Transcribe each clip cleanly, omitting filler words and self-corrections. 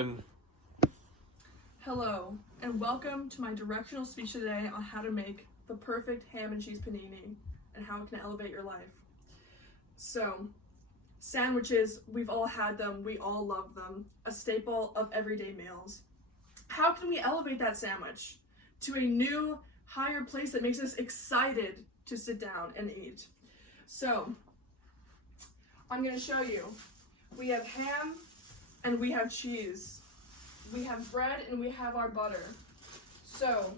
Again. Hello, and welcome to my directional speech today on how to make the perfect ham and cheese panini and how it can elevate your life. So, sandwiches, we've all had them, we all love them, a staple of everyday meals. How can we elevate that sandwich to a new, higher place that makes us excited to sit down and eat? So, I'm going to show you. We have ham and we have cheese. We have bread and we have our butter. So,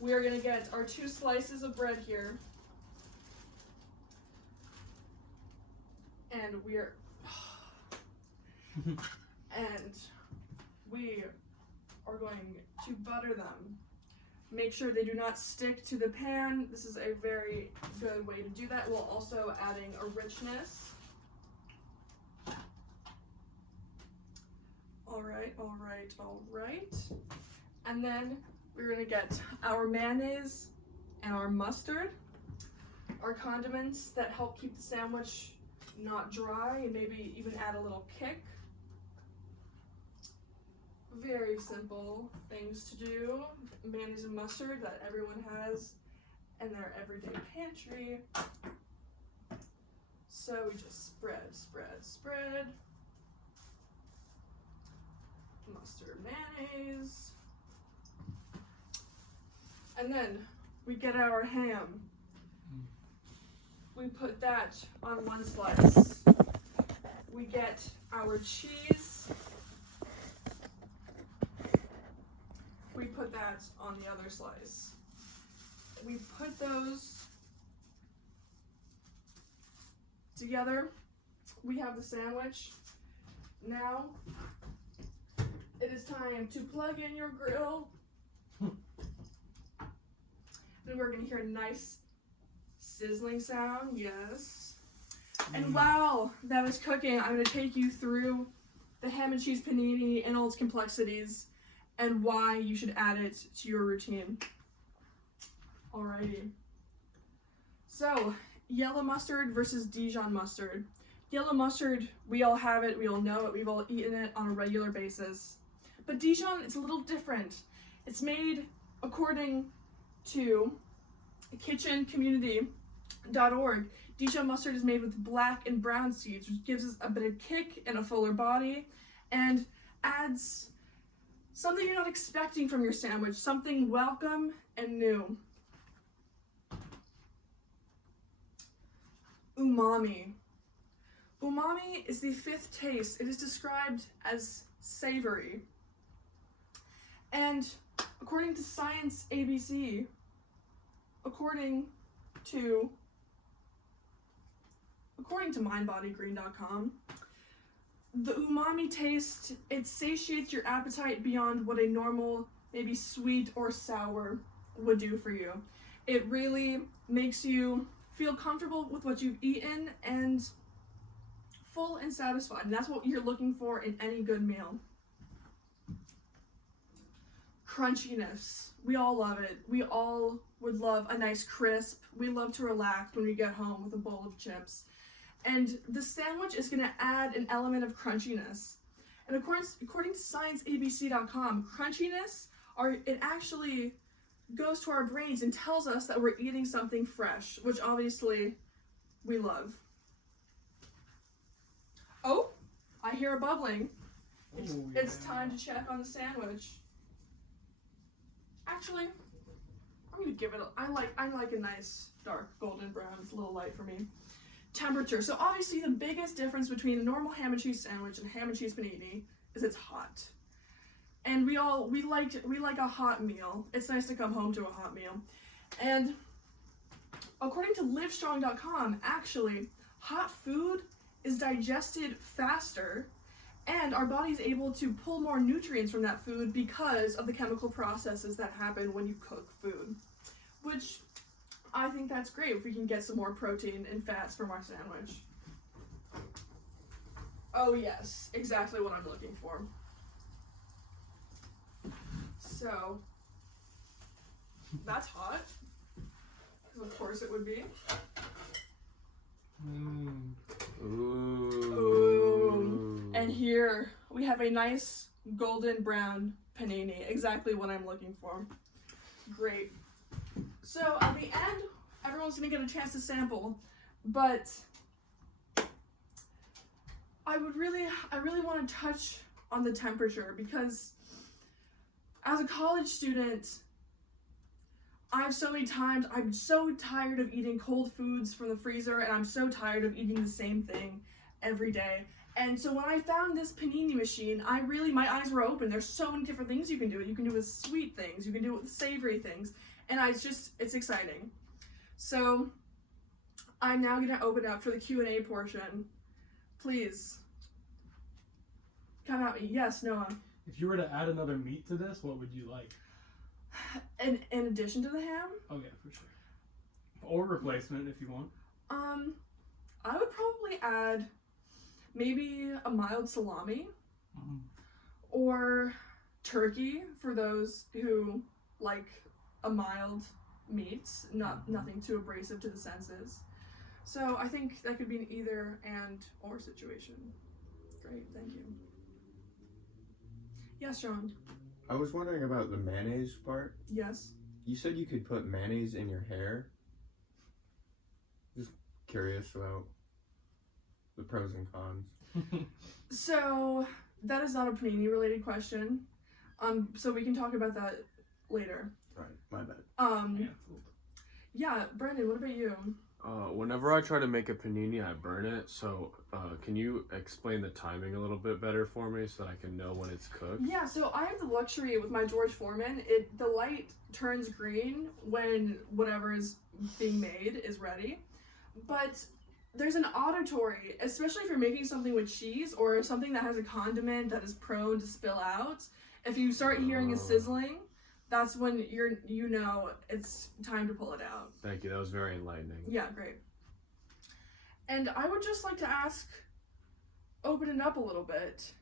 we are going to get our 2 slices of bread here. And we are going to butter them. Make sure they do not stick to the pan. This is a very good way to do that, while also adding a richness. All right. And then we're gonna get our mayonnaise and our mustard, our condiments that help keep the sandwich not dry and maybe even add a little kick. Very simple things to do. Mayonnaise and mustard that everyone has in their everyday pantry. So we just spread. Mustard, mayonnaise. And then we get our ham. We put that on one slice. We get our cheese. We put that on the other slice. We put those together. We have the sandwich. Now, it is time to plug in your grill. And we're gonna hear a nice sizzling sound, yes. And while that is cooking, I'm gonna take you through the ham and cheese panini and all its complexities and why you should add it to your routine. Alrighty. So, yellow mustard versus Dijon mustard. Yellow mustard, we all have it, we all know it, we've all eaten it on a regular basis. But Dijon, it's a little different. It's made according to kitchencommunity.org. Dijon mustard is made with black and brown seeds, which gives us a bit of kick and a fuller body, and adds something you're not expecting from your sandwich, something welcome and new. Umami. Umami is the 5th taste. It is described as savory. And according to Science ABC, according to mindbodygreen.com, the umami taste, it satiates your appetite beyond what a normal, maybe sweet or sour would do for you. It really makes you feel comfortable with what you've eaten and full and satisfied. And that's what you're looking for in any good meal. Crunchiness. We all love it. We all would love a nice crisp. We love to relax when we get home with a bowl of chips. And the sandwich is going to add an element of crunchiness. And according to ScienceABC.com, crunchiness, it actually goes to our brains and tells us that we're eating something fresh, which obviously we love. Oh, I hear a bubbling. It's time to check on the sandwich. Actually, I'm gonna give it I like a nice dark golden brown. It's a little light for me. Temperature. So obviously the biggest difference between a normal ham and cheese sandwich and ham and cheese panini is it's hot. And we like a hot meal. It's nice to come home to a hot meal. And according to livestrong.com, actually, hot food is digested faster, and our body is able to pull more nutrients from that food because of the chemical processes that happen when you cook food, which I think that's great if we can get some more protein and fats from our sandwich. Oh yes, exactly what I'm looking for. So, that's hot, because of course it would be. Ooh. And here we have a nice golden brown panini. Exactly what I'm looking for. Great. So at the end, everyone's gonna get a chance to sample, but I really want to touch on the temperature, because as a college student, I'm so tired of eating cold foods from the freezer, and I'm so tired of eating the same thing every day. And so when I found this panini machine, my eyes were open. There's so many different things you can do. You can do it with sweet things, you can do it with savory things, and it's exciting. So I'm now gonna open up for the Q&A portion. Please, come at me. Yes, Noah? If you were to add another meat to this, what would you like? In addition to the ham? Oh yeah, for sure. Or replacement if you want. I would probably add maybe a mild salami, or turkey for those who like a mild meat, nothing too abrasive to the senses. So I think that could be an either and or situation. Great, thank you. Yes, John? I was wondering about the mayonnaise part. Yes. You said you could put mayonnaise in your hair. Just curious about the pros and cons. So that is not a panini related question. So we can talk about that later. Right, my bad. Yeah, Brandon, what about you? Whenever I try to make a panini, I burn it. So, can you explain the timing a little bit better for me so that I can know when it's cooked? Yeah, so I have the luxury with my George Foreman. The light turns green when whatever is being made is ready. But there's an auditory, especially if you're making something with cheese or something that has a condiment that is prone to spill out. If you start hearing a sizzling, that's when you know it's time to pull it out. Thank you. That was very enlightening. Yeah, great. And I would just like to ask, open it up a little bit.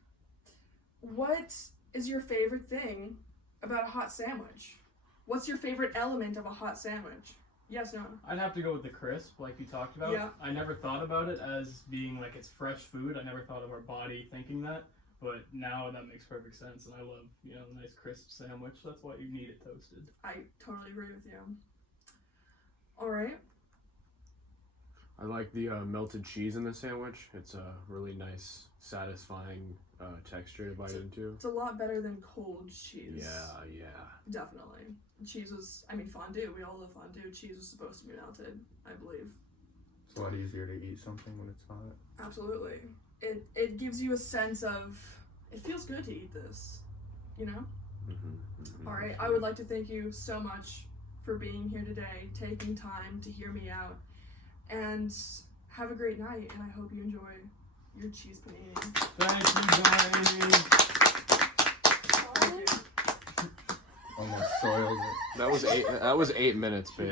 What is your favorite thing about a hot sandwich? What's your favorite element of a hot sandwich? Yes, no? I'd have to go with the crisp, like you talked about. Yeah. I never thought about it as being like it's fresh food. I never thought of our body thinking that. But now that makes perfect sense, and I love, a nice crisp sandwich. That's why you need it toasted. I totally agree with you. All right. I like the melted cheese in the sandwich. It's a really nice, satisfying texture to bite into. It's a lot better than cold cheese. Yeah. Definitely. Cheese was, fondue. We all love fondue. Cheese was supposed to be melted, I believe. It's a lot easier to eat something when it's hot. Absolutely. It gives you a sense of, it feels good to eat this, All right, I would like to thank you so much for being here today, taking time to hear me out, and have a great night, and I hope you enjoy your cheese panini. Thank you, guys. Almost soiled it. That was 8 minutes, babe.